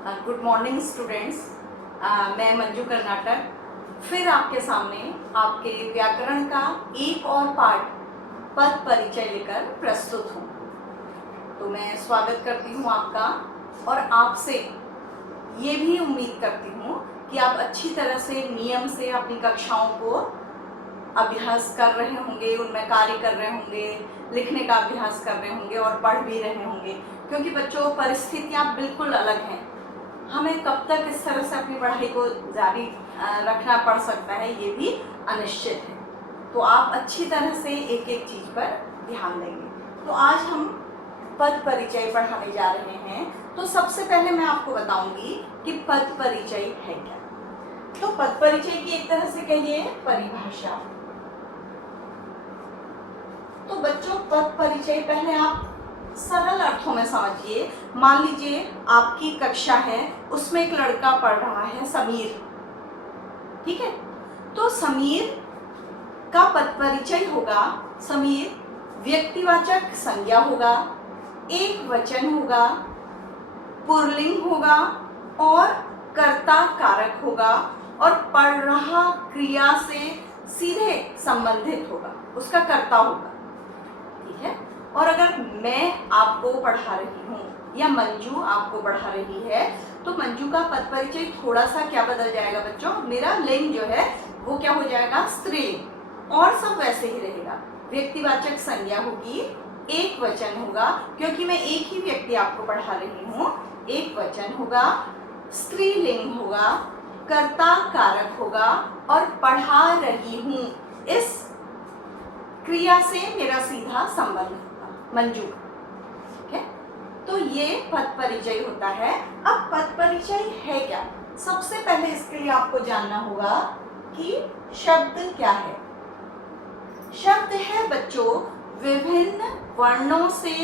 Good morning students. मैं मंजू कर्नाटक फिर आपके सामने आपके व्याकरण का एक और पार्ट पद परिचय लेकर प्रस्तुत हूँ। तो मैं स्वागत करती हूँ आपका और आपसे ये भी उम्मीद करती हूँ कि आप अच्छी तरह से नियम से अपनी कक्षाओं को अभ्यास कर रहे होंगे, उनमें कार्य कर रहे होंगे, लिखने का अभ्यास कर रहे होंगे और पढ़ भी रहे होंगे। क्योंकि बच्चों परिस्थितियाँ बिल्कुल अलग हैं, हमें कब तक इस तरह से अपनी पढ़ाई को जारी रखना पड़ सकता है ये भी अनिश्चित है। तो आप अच्छी तरह से एक एक चीज़ पर ध्यान देंगे। तो आज हम पद परिचय पढ़ाने जा रहे हैं। तो सबसे पहले मैं आपको बताऊंगी कि पद परिचय है क्या। तो पद परिचय की एक तरह से कहिए परिभाषा। तो बच्चों पद परिचय पहले आप सरल अर्थों में समझिए। मान लीजिए आपकी कक्षा है, उसमें एक लड़का पढ़ रहा है समीर, ठीक है। तो समीर का पद परिचय होगा, समीर व्यक्तिवाचक संज्ञा होगा, एक वचन होगा, पुल्लिंग होगा और कर्ता कारक होगा और पढ़ रहा क्रिया से सीधे संबंधित होगा, उसका कर्ता होगा, ठीक है। और अगर मैं आपको पढ़ा रही हूँ या मंजू आपको पढ़ा रही है तो मंजू का पद परिचय थोड़ा सा क्या बदल जाएगा बच्चों, मेरा लिंग जो है वो क्या हो जाएगा, स्त्रीलिंग, और सब वैसे ही रहेगा। व्यक्तिवाचक संज्ञा होगी, एक वचन होगा क्योंकि मैं एक ही व्यक्ति आपको पढ़ा रही हूँ, एक वचन होगा, स्त्रीलिंग होगा, कर्ता कारक होगा और पढ़ा रही हूँ इस क्रिया से मेरा सीधा संबंध होगा, मंजू, ठीक है। तो ये पद परिचय होता है। अब पद परिचय है क्या, सबसे पहले इसके लिए आपको जानना होगा कि शब्द क्या है। शब्द है बच्चों विभिन्न वर्णों से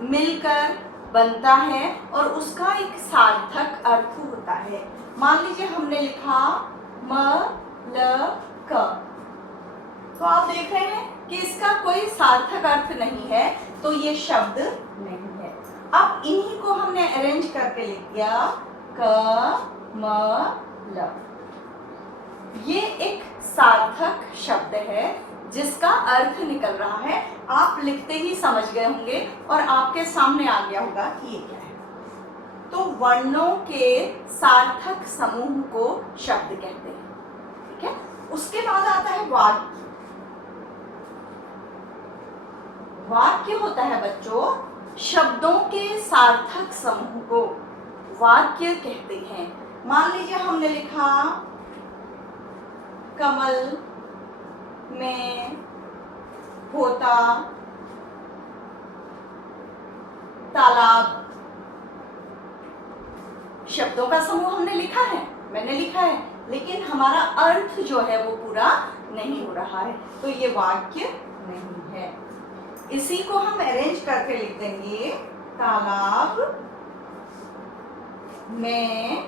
मिलकर बनता है और उसका एक सार्थक अर्थ होता है। मान लीजिए हमने लिखा म ल क, तो आप देख रहे हैं कि इसका कोई सार्थक अर्थ नहीं है, तो ये शब्द नहीं है। अब इन्हीं को हमने अरेंज करके लिख दिया क म ल, ये एक सार्थक शब्द है जिसका अर्थ निकल रहा है। आप लिखते ही समझ गए होंगे और आपके सामने आ गया होगा कि ये क्या है। तो वर्णों के सार्थक समूह को शब्द कहते हैं, ठीक है। उसके बाद आता है वाक्य। वाक्य होता है बच्चों शब्दों के सार्थक समूह को वाक्य कहते हैं। मान लीजिए हमने लिखा कमल में होता तालाब, शब्दों का समूह हमने लिखा है, मैंने लिखा है, लेकिन हमारा अर्थ जो है वो पूरा नहीं हो रहा है, तो ये वाक्य नहीं है। इसी को हम अरेंज करके लिख देंगे तालाब में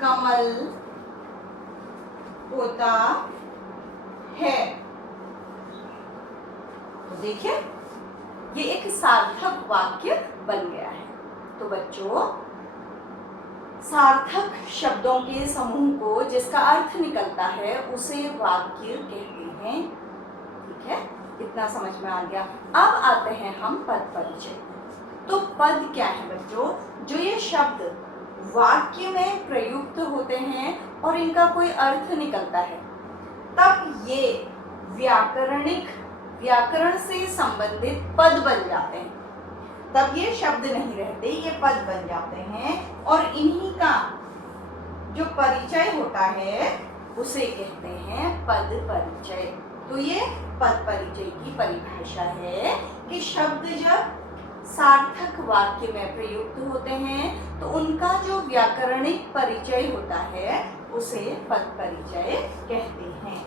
कमल होता है। तो देखिए ये एक सार्थक वाक्य बन गया है। तो बच्चों सार्थक शब्दों के समूह को जिसका अर्थ निकलता है उसे वाक्य कहते हैं, ठीक है। इतना समझ में आ गया। अब आते हैं हम पद परिचय। तो पद क्या है बच्चों, जो ये शब्द वाक्य में प्रयुक्त होते हैं और इनका कोई अर्थ निकलता है, तब ये व्याकरण से संबंधित पद बन जाते हैं। तब ये शब्द नहीं रहते, ये पद बन जाते हैं और इन्हीं का जो परिचय होता है उसे कहते हैं पद परिचय। तो ये पद परिचय की परिभाषा है कि शब्द जब सार्थक वाक्य में प्रयुक्त होते हैं तो उनका जो व्याकरणिक परिचय होता है उसे पद परिचय कहते हैं।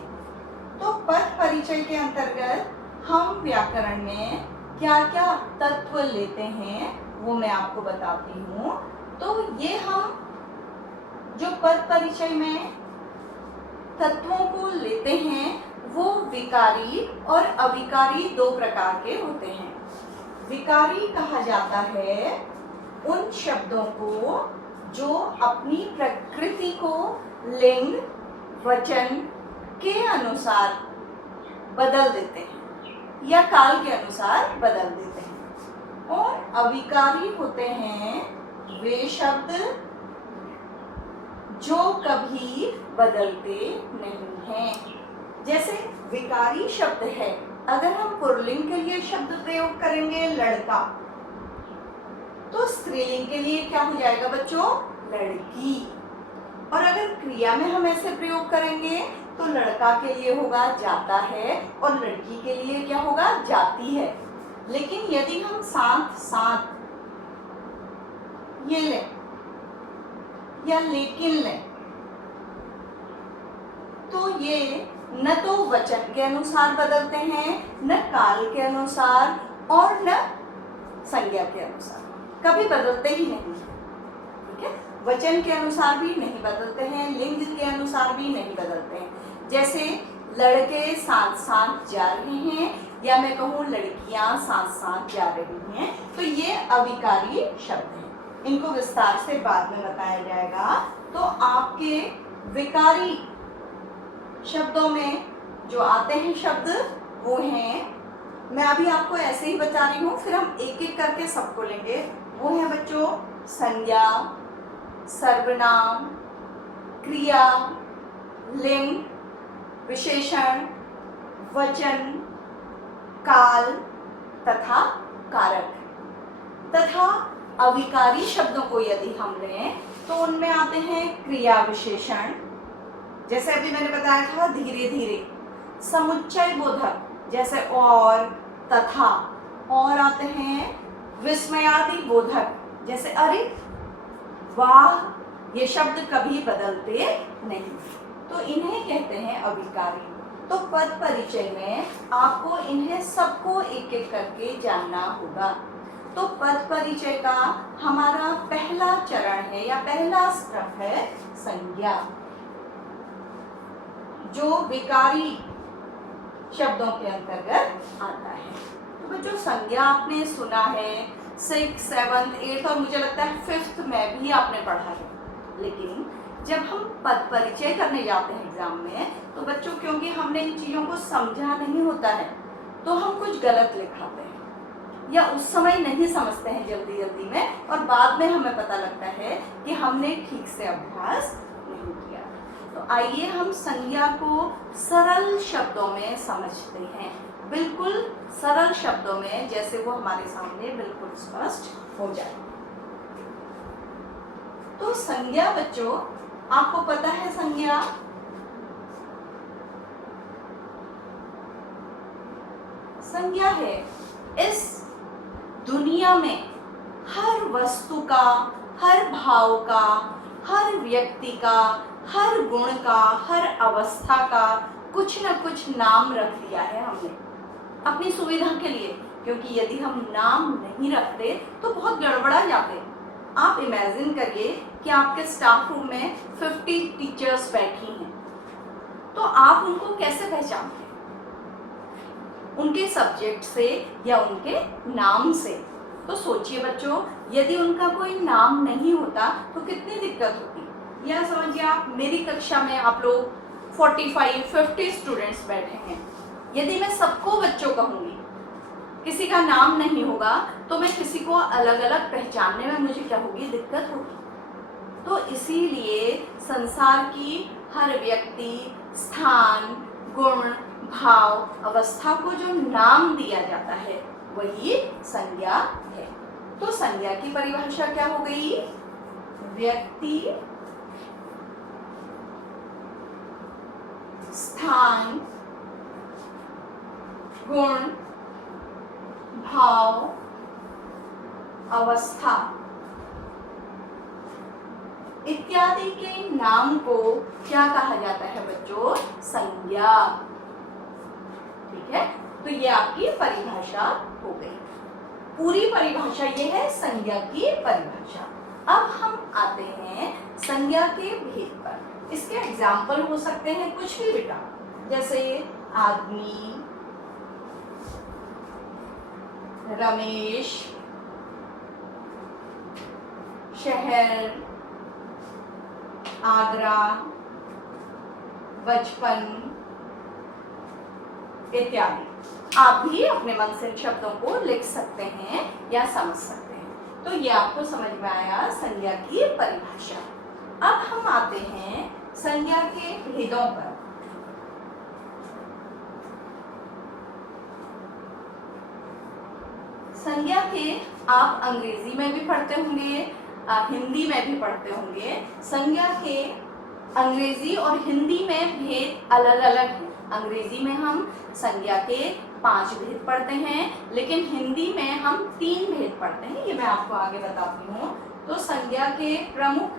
तो पद परिचय के अंतर्गत हम व्याकरण में क्या क्या तत्व लेते हैं वो मैं आपको बताती हूँ। तो ये हम जो पद परिचय में तत्वों को लेते हैं वो विकारी और अविकारी दो प्रकार के होते हैं। विकारी कहा जाता है उन शब्दों को जो अपनी प्रकृति को लिंग वचन के अनुसार बदल देते हैं या काल के अनुसार बदल देते हैं। और अविकारी होते हैं वे शब्द जो कभी बदलते नहीं हैं। जैसे विकारी शब्द है, अगर हम पुल्लिंग के लिए शब्द प्रयोग करेंगे लड़का, तो स्त्रीलिंग के लिए क्या हो जाएगा बच्चों? लड़की। और अगर क्रिया में हम ऐसे प्रयोग करेंगे तो लड़का के लिए होगा जाता है और लड़की के लिए क्या होगा? जाती है। लेकिन यदि हम साथ साथ ये लें या लेकिन लें, तो ये न तो वचन के अनुसार बदलते हैं, न काल के अनुसार और न संज्ञा के अनुसार, कभी बदलते ही नहीं। ठीक है, वचन के अनुसार भी नहीं बदलते हैं, लिंग के अनुसार भी नहीं बदलते हैं। जैसे लड़के साथ साथ जा रहे हैं, या मैं कहूँ लड़कियां साथ साथ जा रही हैं, तो ये अविकारी शब्द हैं। इनको विस्तार से बाद में बताया जाएगा। तो आपके विकारी शब्दों में जो आते हैं शब्द वो हैं, मैं अभी आपको ऐसे ही बता रही हूँ, फिर हम एक एक करके सबको लेंगे। वो है बच्चों संज्ञा, सर्वनाम, क्रिया, लिंग, विशेषण, वचन, काल तथा कारक। तथा अविकारी शब्दों को यदि हम लें तो उनमें आते हैं क्रिया विशेषण, जैसे अभी मैंने बताया था धीरे धीरे, समुच्चय बोधक जैसे और, तथा, और आते हैं विस्मयादि बोधक जैसे अरे, वाह, ये शब्द कभी बदलते नहीं, तो इन्हें कहते हैं अविकारी। तो पद परिचय में आपको इन्हें सबको एक एक करके जानना होगा। तो पद परिचय का हमारा पहला चरण है या पहला स्टेप है संज्ञा, जो विकारी शब्दों के अंतर्गत आता है। तो बच्चों संज्ञा आपने सुना है 6th, 7th, 8th और मुझे लगता है 5th में भी आपने पढ़ा है। लेकिन जब हम पद परिचय करने जाते हैं एग्जाम में, तो बच्चों क्योंकि हमने इन चीज़ों को समझा नहीं होता है, तो हम कुछ गलत लिखाते हैं या उस समय नहीं समझते हैं जल्दी जल्दी में, और बाद में हमें पता लगता है कि हमने ठीक से अभ्यास नहीं किया। तो आइए हम संज्ञा को सरल शब्दों में समझते हैं, बिल्कुल सरल शब्दों में, जैसे वो हमारे सामने बिल्कुल स्पष्ट हो जाए। तो संज्ञा बच्चों, आपको पता है संज्ञा संज्ञा है इस दुनिया में हर वस्तु का, हर भाव का, हर व्यक्ति का, हर गुण का, हर अवस्था का कुछ न कुछ नाम रख दिया है हमने अपनी सुविधा के लिए, क्योंकि यदि हम नाम नहीं रखते तो बहुत गड़बड़ा जाते। आप इमेजिन करिए कि आपके स्टाफ रूम में 50 टीचर्स बैठी हैं, तो आप उनको कैसे पहचानते हैं? उनके सब्जेक्ट से या उनके नाम से। तो सोचिए बच्चों, यदि उनका कोई नाम नहीं होता तो कितनी दिक्कत होती। या समझिए आप मेरी कक्षा में आप लोग 45-50 स्टूडेंट्स बैठे हैं, यदि मैं सबको बच्चों कहूँगी, किसी का नाम नहीं होगा, तो मैं किसी को अलग अलग पहचानने में मुझे क्या होगी? दिक्कत होगी। तो इसीलिए संसार की हर व्यक्ति, स्थान, गुण, भाव, अवस्था को जो नाम दिया जाता है वही संज्ञा है। तो संज्ञा की परिभाषा क्या हो गई? व्यक्ति, स्थान, गुण, भाव, अवस्था इत्यादि के नाम को क्या कहा जाता है बच्चों? संज्ञा। ठीक है, तो ये आपकी परिभाषा हो गई। पूरी परिभाषा ये है संज्ञा की परिभाषा। अब हम आते हैं संज्ञा के भेद पर। इसके एग्जाम्पल हो सकते हैं कुछ भी बेटा, जैसे आदमी, रमेश, शहर, आगरा, बचपन इत्यादि। आप भी अपने मन से इन शब्दों को लिख सकते हैं या समझ सकते हैं। तो ये आपको समझ में आया संज्ञा की परिभाषा। अब हम आते हैं संज्ञा के भेदों पर। संज्ञा के आप अंग्रेजी में भी पढ़ते होंगे, हिंदी में भी पढ़ते होंगे। संज्ञा के अंग्रेजी और हिंदी में भेद अलग अलग हैं। अंग्रेजी में हम संज्ञा के 5 भेद पढ़ते हैं, लेकिन हिंदी में हम 3 भेद पढ़ते हैं। ये मैं आपको आगे बताती हूँ। तो संज्ञा के प्रमुख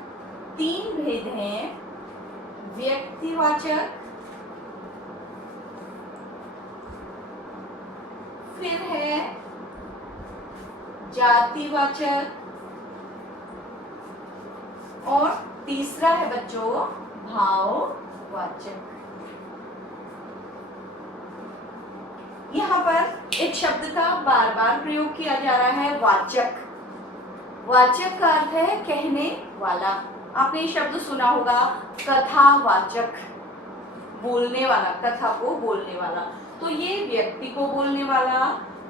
3 भेद हैं, व्यक्तिवाचक, फिर है जातिवाचक, और तीसरा है बच्चों भाववाचक। यहाँ पर एक शब्द का बार बार प्रयोग किया जा रहा है, वाचक। वाचक का अर्थ है कहने वाला। आपने ये शब्द सुना होगा, कथावाचक, बोलने वाला, कथा को बोलने वाला। तो ये व्यक्ति को बोलने वाला,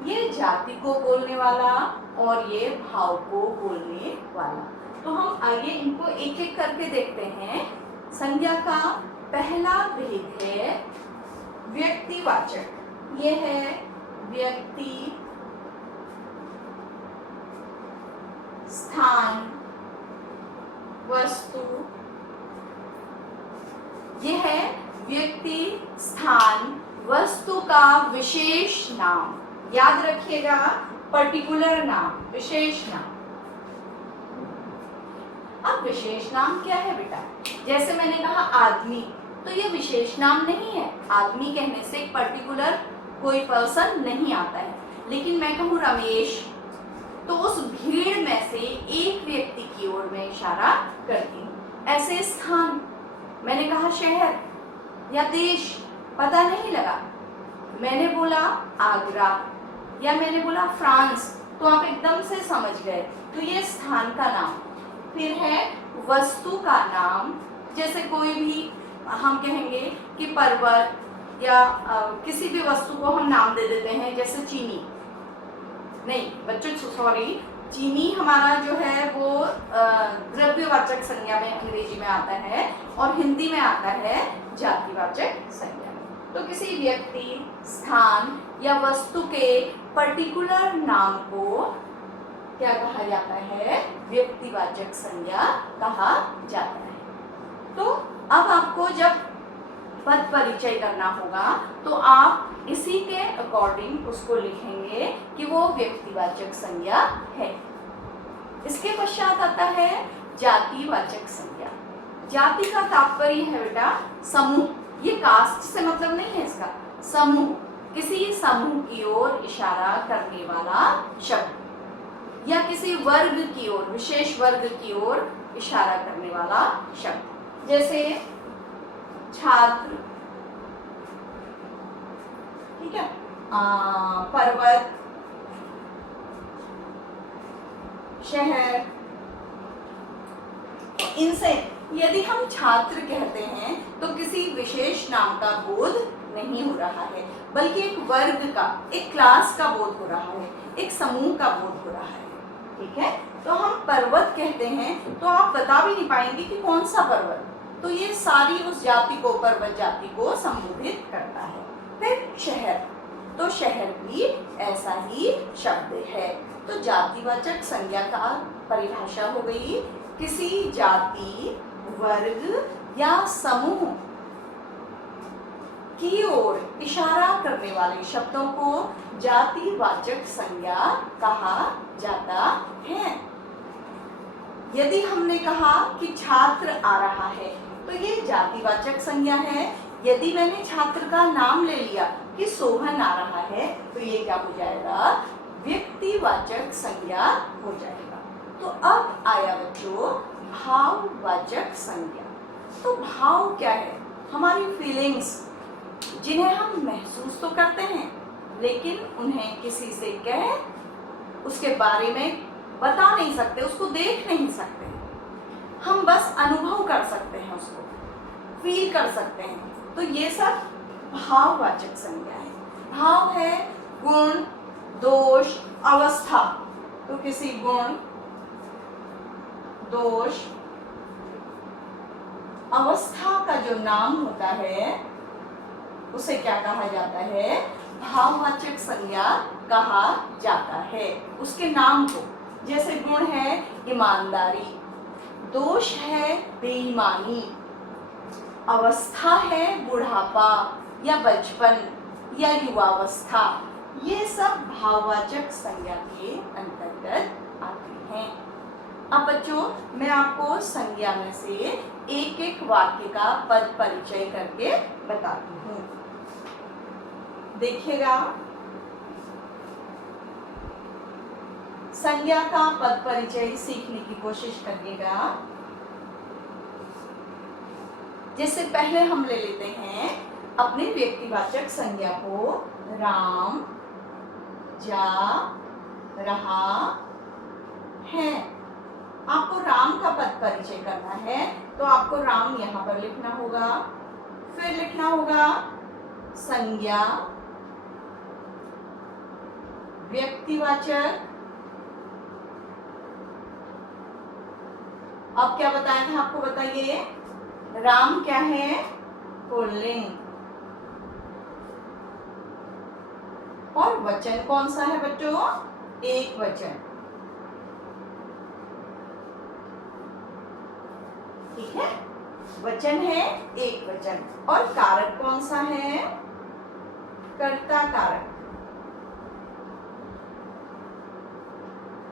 ये जाति को बोलने वाला, और ये भाव को बोलने वाला। तो हम आइए इनको एक एक करके देखते हैं। संज्ञा का पहला भेद है व्यक्तिवाचक। ये है व्यक्ति, स्थान, वस्तु। ये है व्यक्ति, स्थान, वस्तु का विशेष नाम। याद रखिएगा, पर्टिकुलर नाम, विशेष नाम। अब विशेष नाम क्या है बेटा? जैसे मैंने कहा आदमी, तो ये विशेष नाम नहीं है। आदमी कहने से एक पर्टिकुलर कोई पर्सन नहीं आता है। लेकिन मैं कहूँ रमेश, तो उस भीड़ में से एक व्यक्ति की ओर मैं इशारा करती हूँ। ऐसे स्थान, मैंने कहा शहर या देश, पता नहीं लगा, मैंने बोला आगरा या मैंने बोला फ्रांस, तो आप एकदम से समझ गए। तो ये स्थान का नाम। फिर है वस्तु का नाम। जैसे कोई भी हम कहेंगे कि पर्वत या किसी भी वस्तु को हम नाम दे देते हैं, जैसे चीनी। नहीं बच्चों, सॉरी, चीनी हमारा जो है वो द्रव्यवाचक संज्ञा में अंग्रेजी में आता है, और हिंदी में आता है जातिवाचक संज्ञा में। तो किसी व्यक्ति, स्थान या वस्तु के पर्टिकुलर नाम को क्या कहा जाता है? व्यक्तिवाचक संज्ञा कहा जाता है। तो अब आपको जब पद परिचय करना होगा तो आप इसी के अकॉर्डिंग उसको लिखेंगे कि वो व्यक्तिवाचक संज्ञा है। इसके पश्चात आता है जातिवाचक संज्ञा। जाति का तात्पर्य है बेटा समूह। ये कास्ट से मतलब नहीं है इसका, समूह, किसी समूह की ओर इशारा करने वाला शब्द, या किसी वर्ग की ओर, विशेष वर्ग की ओर इशारा करने वाला शब्द। जैसे छात्र, ठीक है, पर्वत, शहर। तो इनसे यदि हम छात्र कहते हैं तो किसी विशेष नाम का बोध नहीं हो रहा है, बल्कि एक वर्ग का, एक क्लास का बोध हो रहा है, एक समूह का बोध हो रहा है। ठीक है, तो हम पर्वत कहते हैं तो आप बता भी नहीं पाएंगे कि कौन सा पर्वत। तो ये सारी उस जाति को, पर्वत जाति को संबोधित करता है। फिर शहर, तो शहर भी ऐसा ही शब्द है। तो जातिवाचक संज्ञा का परिभाषा हो गई, किसी जाति, वर्ग या समूह की ओर इशारा करने वाले शब्दों को जातिवाचक संज्ञा कहा जाता है। यदि हमने कहा कि छात्र आ रहा है तो ये जातिवाचक संज्ञा है। यदि मैंने छात्र का नाम ले लिया कि सोहन आ रहा है तो ये क्या हो जाएगा? व्यक्तिवाचक संज्ञा हो जाएगा। तो अब आया बच्चों भाववाचक संज्ञा। तो भाव क्या है? हमारी फीलिंग्स, जिन्हें हम महसूस तो करते हैं लेकिन उन्हें किसी से कह उसके बारे में बता नहीं सकते, उसको देख नहीं सकते, हम बस अनुभव कर सकते हैं, उसको फील कर सकते हैं। तो ये सब भाववाचक संज्ञा है। भाव है गुण, दोष, अवस्था। तो किसी गुण, दोष, अवस्था का जो नाम होता है उसे क्या कहा जाता है? भाववाचक संज्ञा कहा जाता है, उसके नाम को। जैसे गुण है ईमानदारी, दोष है बेईमानी, अवस्था है बुढ़ापा या बचपन या युवावस्था। ये सब भाववाचक संज्ञा के अंतर्गत आते हैं। अब बच्चों, मैं आपको संज्ञा में से एक एक वाक्य का पद परिचय करके बताती हूँ। देखिएगा, संज्ञा का पद परिचय सीखने की कोशिश करिएगा। जैसे पहले हम ले लेते हैं अपने व्यक्तिवाचक संज्ञा को, राम जा रहा है। आपको राम का पद परिचय करना है तो आपको राम यहाँ पर लिखना होगा, फिर लिखना होगा संज्ञा व्यक्तिवाचक। अब क्या बताया था आपको, बताइए। राम क्या है? पुल्लिंग। और वचन कौन सा है बच्चों? एक वचन। ठीक है, वचन है एक वचन। और कारक कौन सा है? कर्ता कारक।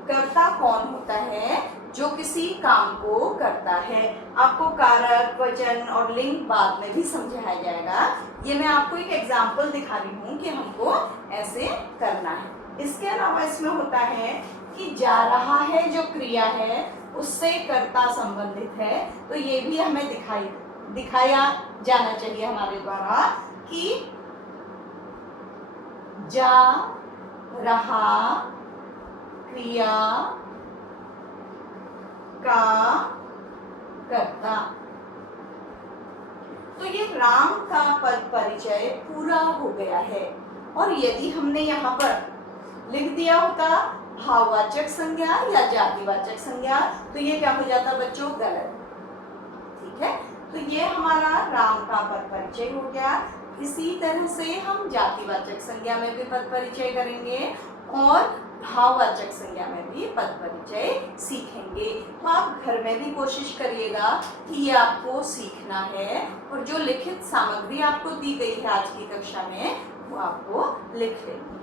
कर्ता कौन होता है? जो किसी काम को करता है। आपको कारक, वचन और लिंग बाद में भी समझाया जाएगा। ये मैं आपको एक एग्जाम्पल दिखा रही हूँ कि हमको ऐसे करना है। इसके अलावा इसमें होता है कि जा रहा है जो क्रिया है उससे कर्ता संबंधित है, तो ये भी हमें दिखाया जाना चाहिए हमारे द्वारा कि जा रहा क्रिया का कर्ता। तो ये राम का पद परिचय पूरा हो गया है। और यदि हमने यहाँ पर लिख दिया होता भाववाचक संज्ञा या जातिवाचक संज्ञा, तो ये क्या हो जाता बच्चों? गलत। ठीक है, तो ये हमारा राम का पद परिचय हो गया। इसी तरह से हम जातिवाचक संज्ञा में भी पद परिचय करेंगे और भाववाचक संज्ञा में भी पद परिचय सीखेंगे। तो आप घर में भी कोशिश करिएगा कि ये आपको सीखना है और जो लिखित सामग्री आपको दी गई है आज की कक्षा में वो आपको लिख लेनी है।